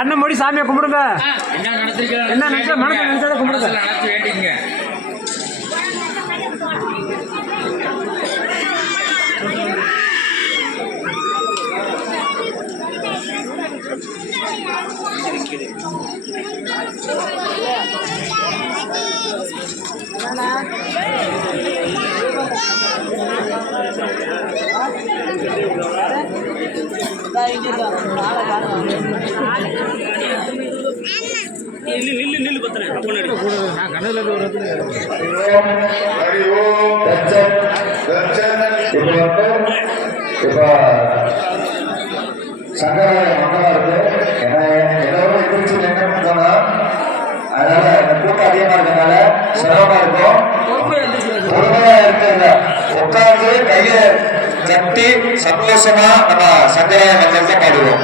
கண்ணை மூடி சாமியை கும்பிடுங்க. என்ன நினைச்சா மனசை நினைச்சா கும்பிடுங்க. வேண்டிங்க. நில்லு பத்திர சங்கராய மங்களா இருக்கு. எல்லாரும் குறிச்சு என்னன்னு சொன்னா அதனால இந்த கூட்டம் அதிகமா இருக்கனால சிரமமா இருக்கும். பொறுமையா இருக்கிறத உட்கார்ந்து கைய கட்டி சந்தோஷமா நம்ம சங்கராய மங்களத்தை பாடுவோம்.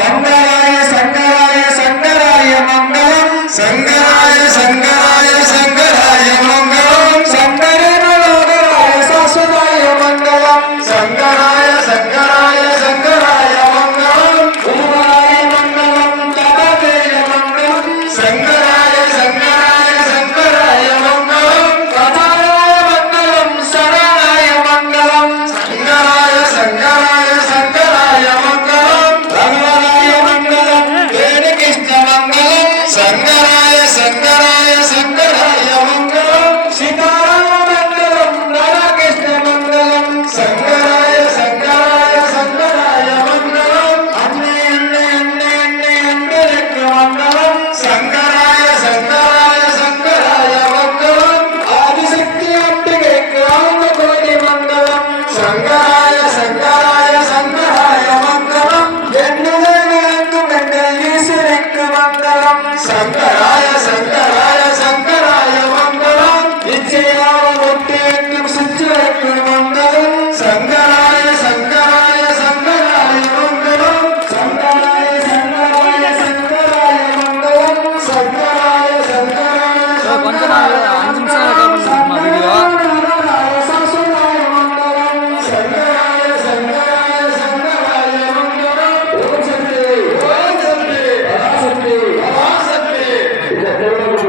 சங்கராய சங்கராய சங்கராய மங்களம், சங்கராய சங்கராய சங்கராய மங்களம், சங்கரநாதராய சாஸ்வதாய மங்களம், சங்கராய சங்கராய சங்கராய மங்களம், குருவாய மங்களம், தபதேய மங்களம், சங்கராய சங்கராய சங்கராய மங்களம், கதாய மங்களம், சரணாய மங்களம், சங்கராய சங்கராய சங்கராய மங்களம், ரகுவராய மங்களம், வேணுகிருஷ்ண மங்களம், சங்கராய சங்கராய சங்கராய மங்களம், சீதாராம மங்களம், ராதாகிருஷ்ண மங்களம், சங்கராய சங்கராய சங்கராய மங்களம், அன்னை அன்னை அன்னை அன்னை அன்பருக்கு மங்களம், சங்கராய சங்கராய சங்கராய மங்களம், ஆதிசக்தி அம்பிகைக்கு ஆனந்த கோடி மங்களம், சங்கராய சங்கராய சங்கராய மங்களம், எண்ணுதெங்கும் எங்கள் ஈஸ்வரிக்கு மங்களம், சங்கராய சங்கராய சங்கராய மங்களம், நிச்சயமாக ஒட்டு எங்கும் சுற்றுவதற்கு மங்களம், சங்கராய சங்கராய சங்கராய மங்களம், சங்கராய சங்கராய சங்கராய மங்களம், சங்கராய சங்கராய சங்கராய மங்களம், சங்கராய சாஸ்வதாய மங்களம், சங்கராய சங்கராய சங்கராய மங்களம், ஓம் சக்தி பராசக்தி பராசக்தி. இந்த தேவனுக்கு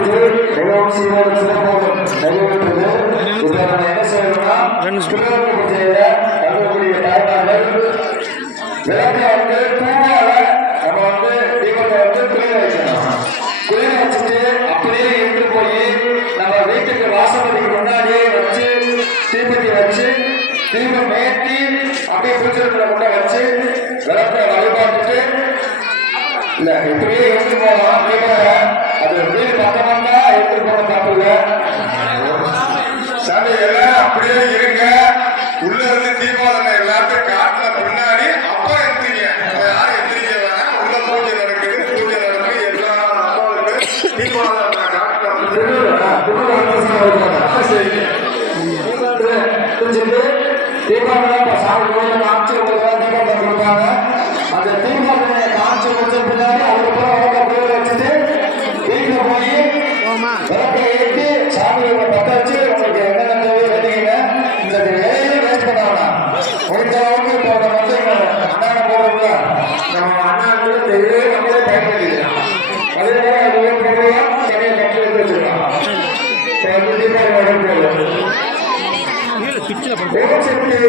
மிகவும் சீரோட சிறப்போடு நிறைவேற்றது. இதை நம்ம என்ன செய்யணும்னா திருவள்ளுவர் பூஜையில வரக்கூடிய தாய்மார்கள் விளக்கை தூங்கால நம்ம தீபத்தை குளிர வைக்கணும். குளிர வச்சுட்டு அப்படியே இருந்து போய் நம்ம வீட்டுக்கு வாசப்படிக்கு முன்னாடியே வச்சு தீபத்தி வச்சு தீபம் ஏற்றி அப்படியே பூஜைகளை கொண்ட வச்சு விளக்கை வழிபாட்டுட்டு இல்ல இப்படியே இருந்து போகலாம். அது வீடு பக்கமா எடுத்து போன தப்பு இல்லை. சாமி எல்லாம் அப்படியே இருங்க. உள்ள இருந்து தீபாவளி எல்லாத்தையும் காட்டுல பின்னாடி அப்புறம் எந்திரிங்க. யாரும் எந்திரிக்க வேணாம். உள்ள பூஜை நடக்குது, பூஜை நடக்குது. எல்லா அம்மாவுக்கு தீபாவளி காட்டுல தீபாவளி சாமி காமிச்சு தீபாவளி கொடுப்பாங்க. அந்த தீபாவளியை காமிச்சு முடிச்ச பின்னாடி அதுக்கப்புறம் வச்சுட்டு வீட்டுல போய் விளக்கை ஏற்றி சாமியோட பத்த வச்சு உங்களுக்கு என்னென்ன தேவையோ வேண்டிங்க. இந்த வேலையே வேஸ்ட் பண்ண வேணாம். முடிஞ்ச அளவுக்கு இப்போ நம்ம அண்ணாங்க போடுறோம்ல, நம்ம அண்ணாங்க தெரியவே நம்மளே பயன்படுத்திக்கலாம். அதே மாதிரி அதுவே போடலாம், தனியாக கட்டி எடுத்து வச்சுக்கலாம். இப்போ தீபாவளி நடக்கிறது. ஓம் சக்தி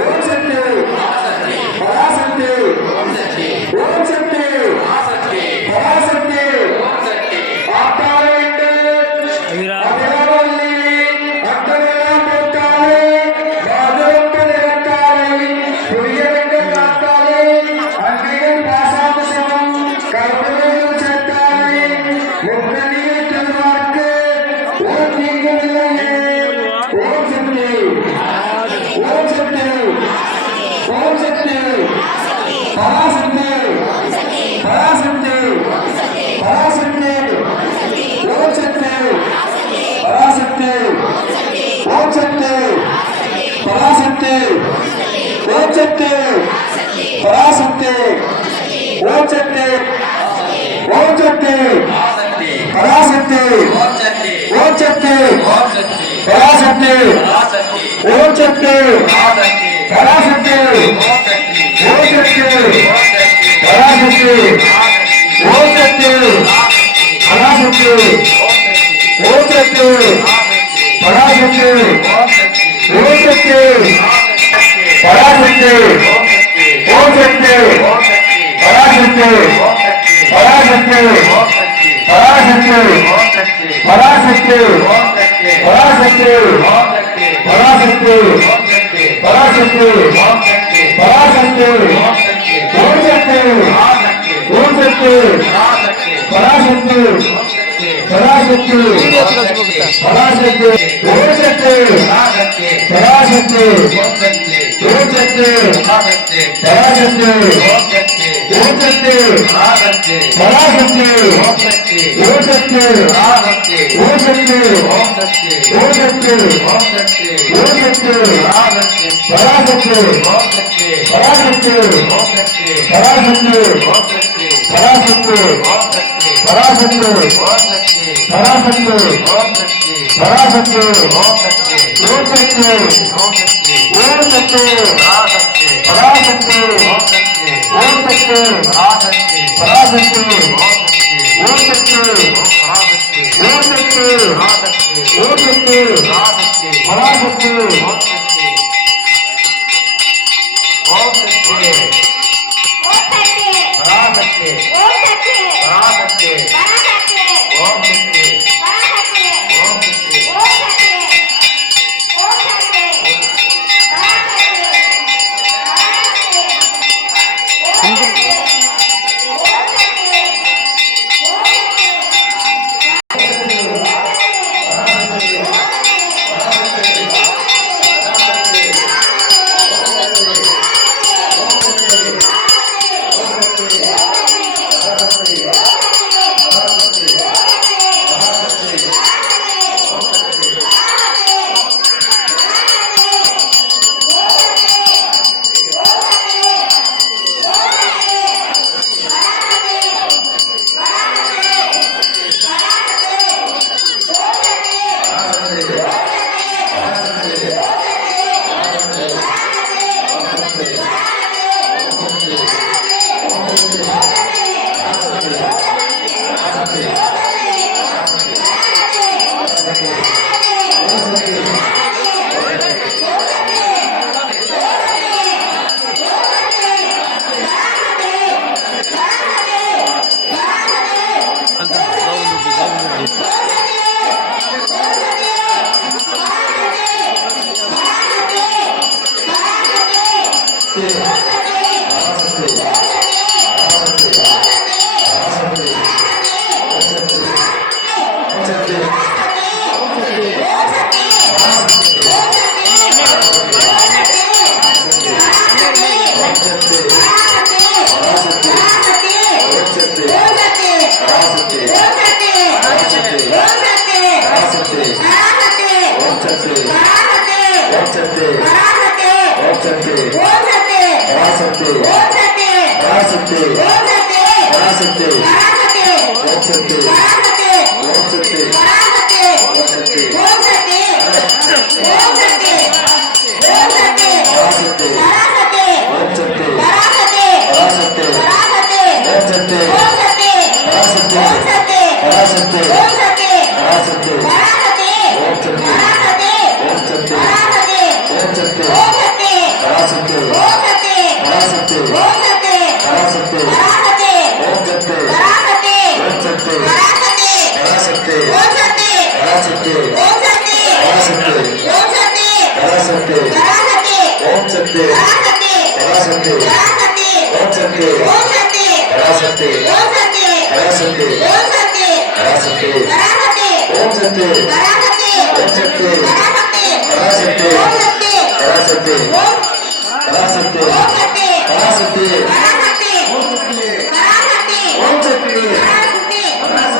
ஓம் சக்தி பராசக்தி ஓம் சக்தி பராசக்தி ஆட்டாளே அகரவல்லி அட்டமெல்லாம் போட்டாலே பாதுகாப்பு நிறத்தாலே புரியவிட்ட காத்தாலே அன்னைகள் பாசாபசம் கற்பனைகள் சேர்த்தாலே முன்னணியை தருவார்க்கு ஓர் தீங்கவில்லையே. ஓம் சக்தி ஓம் சக்தி ஓம் சக்தி பராசக்தி பராசக்தி பராசக்தி ஓம் சக்தி பராசக்தி ஓம் சக்தி பராசக்தி ஓம் சக்தி பராசக்தி ஓம் சக்தி ஓம் சக்தி பராசக்தி ஓம் சக்தி பராசக்தி ஓம் சக்தி பராசக்தி ஓம் சக்தி பராசக்தி ஓம் சக்தி பராசக்தி ஓம் சக்தி பராசக்தி ஓம் சக்தி பராசக்தி பராசக்தி பராசக்தி பராசக்தி பராசக்தி பராசக்தி பராசக்தி பராசக்தி ஓம் சக்தி ஓம் சக்தி பராசக்தி பராசக்தி பராசக்தி ஓம் சக்தி பராசக்தி ஓம் சக்தி பராசக்தி ஓம் சக்தி பராசக்தி ஓம் சக்தி ஓம் சக்தி ஓம் சக்தி ஓம் சக்தி பராசக்தி பராசக்தி பராசக்தி பராசக்தி பராசக்தி பராசக்தி பராசக்தி ஓம் சக்தி ஓம் சக்தி பராசக்தி ஓம் சக்தி பராசக்தி ஓம் சக்தி ஓம் சக்தி ஓம் சக்தி பராசக்தி பராசக்தி